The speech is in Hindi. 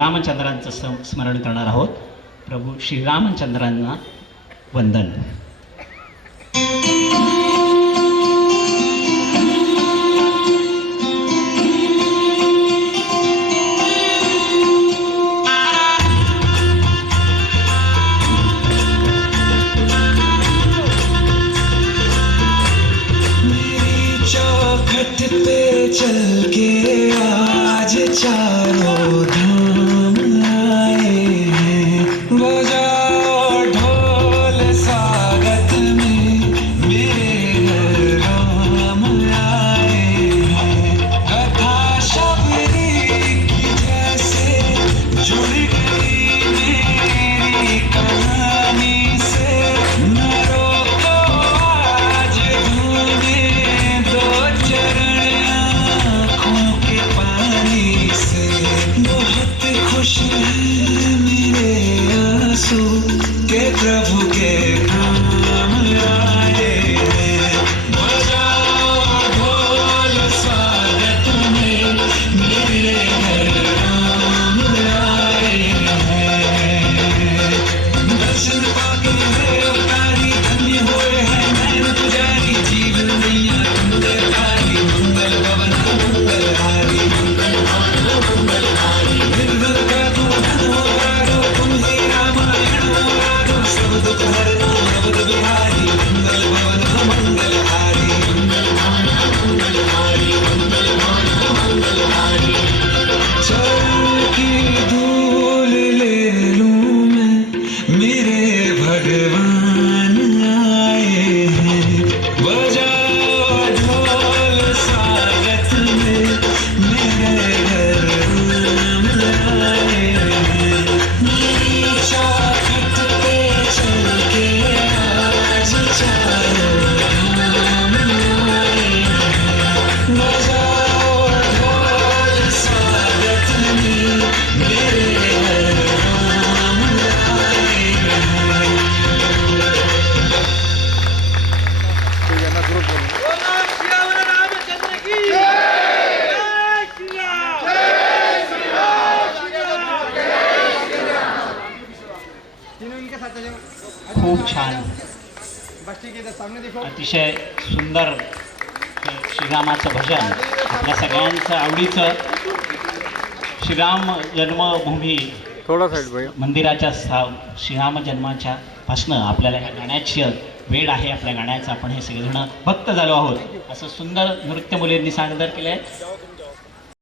रामचंद्रांचं स्मरण करणार आहोत. प्रभू श्रीरामचंद्रांना वंदन. चौखट पे चल के आज चारों धाम आए हैं. बजाओ ढोल स्वागत में मेरे राम आए हैं. कथा शबरी की जैसे जुड़ गई मेरी कहानी से. न रोको आज धोने दो चरण आँखों के पानी से. बहुत खुश है मेरे आंसू के प्रभु के काम आए हैं. बजाओ ढोल स्वागत में मेरे राम आए हैं. दर्शन पाके देवतारी धन्य हुए हैं नैन पुजारी. जीवन मैया तुमने तारी. मंगल भवन मंगलहारी. निर्धन का तुम धन हो राघव. तुम ही रामायण हो राघव. सब दुख हरना अवध बिहारी. मंगल भवन मंगलहारी. चरण की धूल ले लूं मैं मेरे भगवान आए हैं. बजाओ ढोल स्वागत में मेरे राम आए हैं. मेरी चौखट पे चल के आज चारों धाम आए हैं. बजाओ ढोल स्वागत में मेरे राम आए हैं. बोलो सियावर रामचंद्र की जय. जय श्री राम. तीनों इनके साथ आ जाओ. खूप छान, बस ठीक है, इधर सामने देखो. अतिशय सुंदर हे श्रीरामाचं भजन आपल्या सगळ्यांचं आवडीचं. श्रीराम जन्मभूमी थोड़ा साइड भाई. मंदिराच्या श्रीराम जन्माच्या पासनं आपल्याला ह्या गाण्याची वेळ आहे. आपल्या गाण्याचं आपण हे सगळेजण भक्त झालो आहोत. असं सुंदर नृत्य मुलींनी सादर केलं आहे.